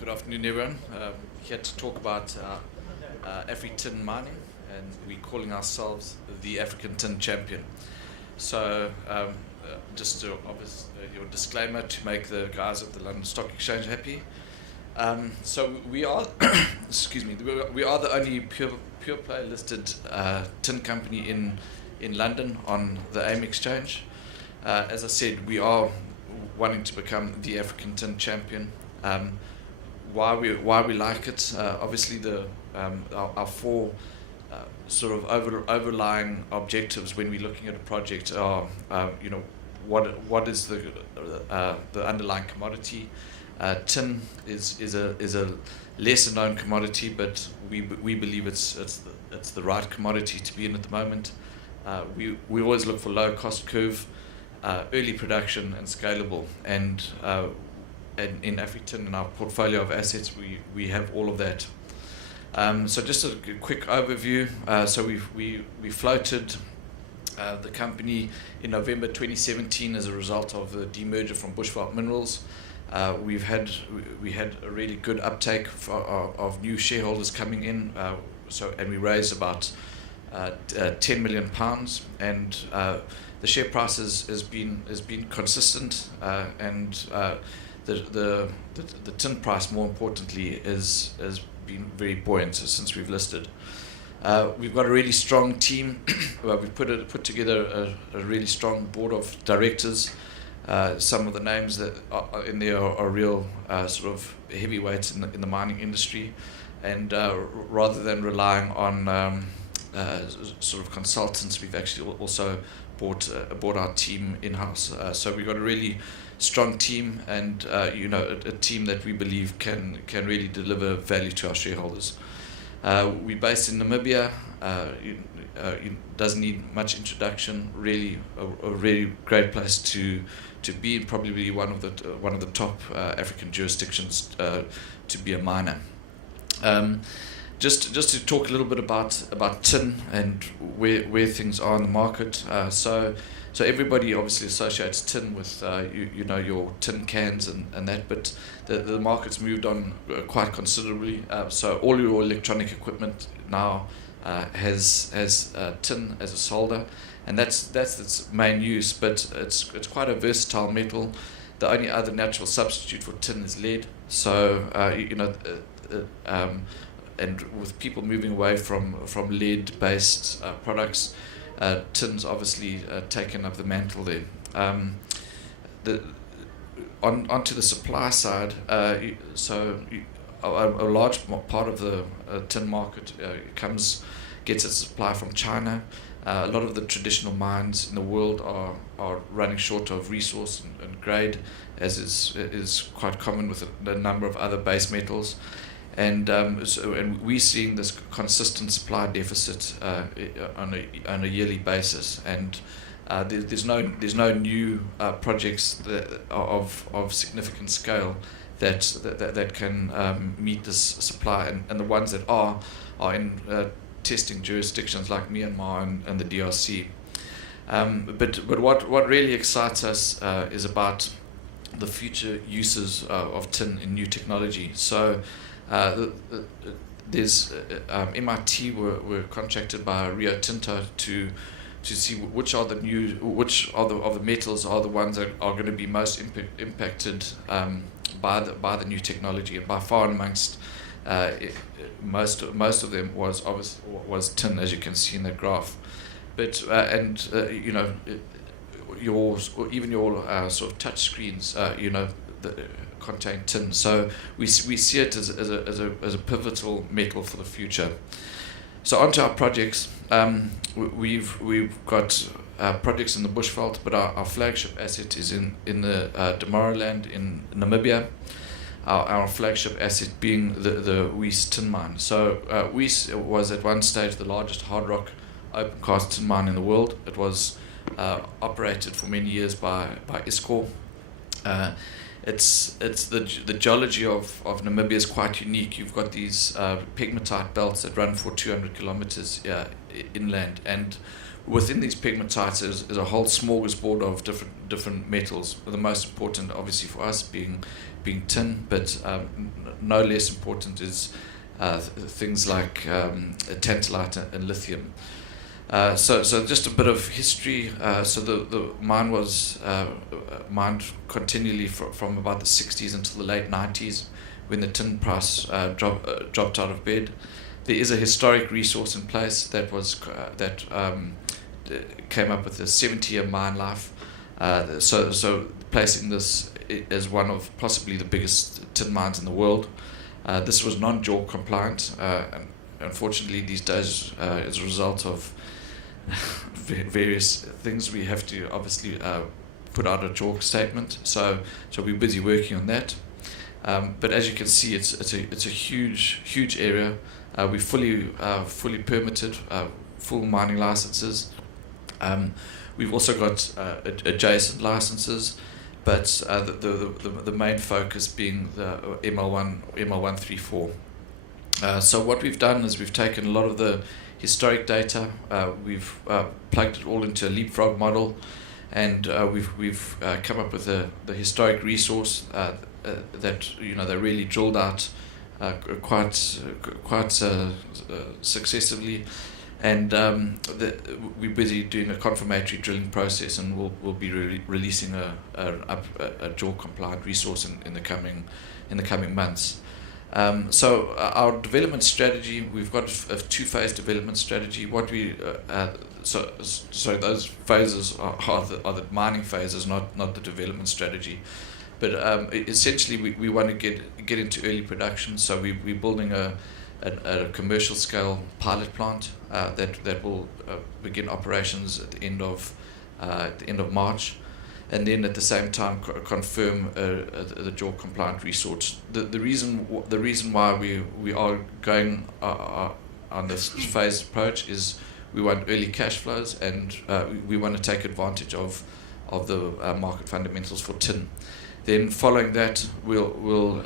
Good afternoon, everyone. Here to talk about Afritin mining, and we're calling ourselves the African Tin Champion. So, just to your disclaimer to make the guys at the London Stock Exchange happy. So we are, excuse me, we are the only pure play listed tin company in London on the AIM exchange. As I said, we are wanting to become the African Tin Champion. Why we like it? Obviously, our four sort of overlying objectives when we're looking at a project are, what is the underlying commodity. Tin is a lesser known commodity, but we believe it's the right commodity to be in at the moment. We always look for low cost curve, early production, and scalable. And in Afritin, in our portfolio of assets, we have all of that. So just a quick overview. So we floated the company in November 2017 as a result of the demerger from Bushveld Minerals. We had a really good uptake of new shareholders coming in. And we raised about £10 million, and the share price has been consistent, and the tin price, more importantly, has been very buoyant since we've listed. We've got a really strong team. We've put together a really strong board of directors. Some of the names that are in there are real sort of heavyweights in the mining industry, and rather than relying on sort of consultants, we've actually also brought our team in-house. So we've got a really strong team, and a team that we believe can really deliver value to our shareholders. We're based in Namibia. It doesn't need much introduction. Really, a really great place to be, and probably one of the top African jurisdictions to be a miner. Just to talk a little bit about tin and where things are in the market. So everybody obviously associates tin with your tin cans and that, but the market's moved on quite considerably. So all your electronic equipment now has tin as a solder, and that's its main use. But it's quite a versatile metal. The only other natural substitute for tin is lead. So and with people moving away from lead-based products, tin's obviously taken up the mantle there. Onto the supply side, so a large part of the tin market gets its supply from China. A lot of the traditional mines in the world are running short of resource and grade, as is quite common with a number of other base metals. And we're seeing this consistent supply deficit on a yearly basis, and there's no new projects of significant scale that can meet this supply, and the ones that are in testing jurisdictions like Myanmar and the DRC. But what really excites us is about the future uses of tin in new technology. So there's MIT were contracted by Rio Tinto to see which of the metals are the ones that are going to be most impacted by the new technology, and by far and amongst most of them was tin, as you can see in the graph. But your sort of touch screens, contain tin. So we see it as a pivotal metal for the future. So onto our projects. We've got projects in the Bushveld, but our flagship asset is in the Damaraland in Namibia. Our flagship asset being the Weiss tin mine. So Weiss was at one stage the largest hard rock open cast tin mine in the world. It was operated for many years by Iscor. It's the geology of Namibia is quite unique. You've got these pegmatite belts that run for 200 kilometers inland, and within these pegmatites is a whole smorgasbord of different metals. The most important, obviously, for us being tin, but no less important is things like tantalite and lithium. So just a bit of history. So the mine was mined continually from about the 60s until the late 90s, when the tin price dropped out of bed. There is a historic resource in place that came up with a 70-year mine life. So placing this as one of possibly the biggest tin mines in the world. This was non-JORC compliant. And unfortunately, these days, as a result of various things, we have to obviously put out a JORC statement. So we're busy working on that. But as you can see, it's a huge area. We're fully permitted, full mining licenses. We've also got adjacent licenses, but the main focus being the ML134. So what we've done is we've taken a lot of the historic data, we've plugged it all into a leapfrog model, and we've come up with the historic resource that they really drilled out quite successively, and we're busy doing a confirmatory drilling process, and we'll be releasing a JORC compliant resource in the coming months. So our development strategy, we've got a two-phase development strategy. What we so those phases are the mining phases, not the development strategy. But essentially, we want to get into early production. So we're building a commercial scale pilot plant that will begin operations at the end of March, and then at the same time confirm the JORC compliant resource. The reason why we are going on this phased approach is we want early cash flows, and we want to take advantage of the market fundamentals for tin. Then following that, we'll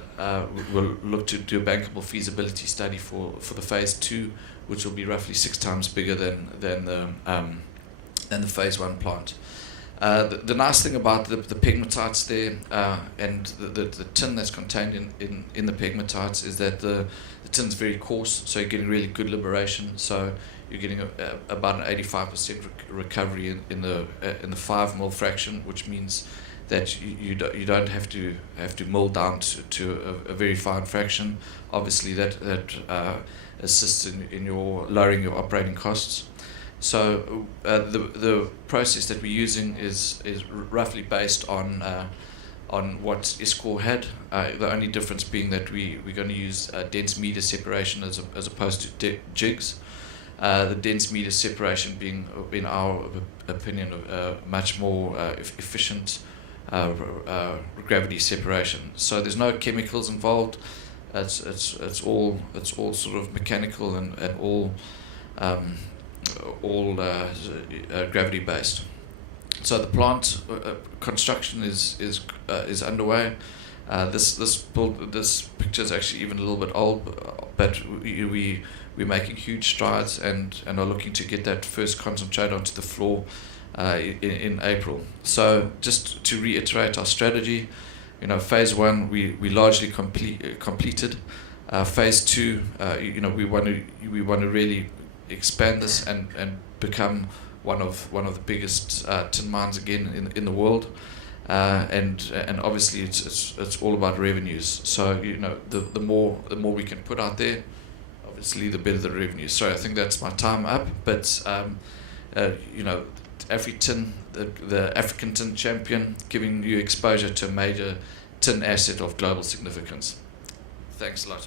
look to do a bankable feasibility study for the phase 2, which will be roughly 6 times bigger than the phase 1 plant. The nice thing about the pegmatites there and the tin that's contained in the pegmatites is that the tin's very coarse, so you're getting really good liberation. So you're getting about an 85% recovery in the 5 mil fraction, which means that you don't have to mill down to a very fine fraction. Obviously, that assists in your lowering your operating costs. So the process that we're using is roughly based on what ISCOR had. The only difference being that we're going to use dense media separation as opposed to jigs. The dense media separation being, in our opinion, much more efficient gravity separation. So there's no chemicals involved. It's all sort of mechanical and all gravity based. So the plant construction is underway. This picture is actually even a little bit old, but we're making huge strides and are looking to get that first concentrate onto the floor in April. So just to reiterate our strategy, phase 1 we largely completed. Phase 2, we want to really expand this and become one of the biggest tin mines again in the world, and obviously it's all about revenues. So the more we can put out there, obviously the better the revenues. So I think that's my time up, but Afritin, the African tin champion, giving you exposure to a major tin asset of global significance. Thanks a lot.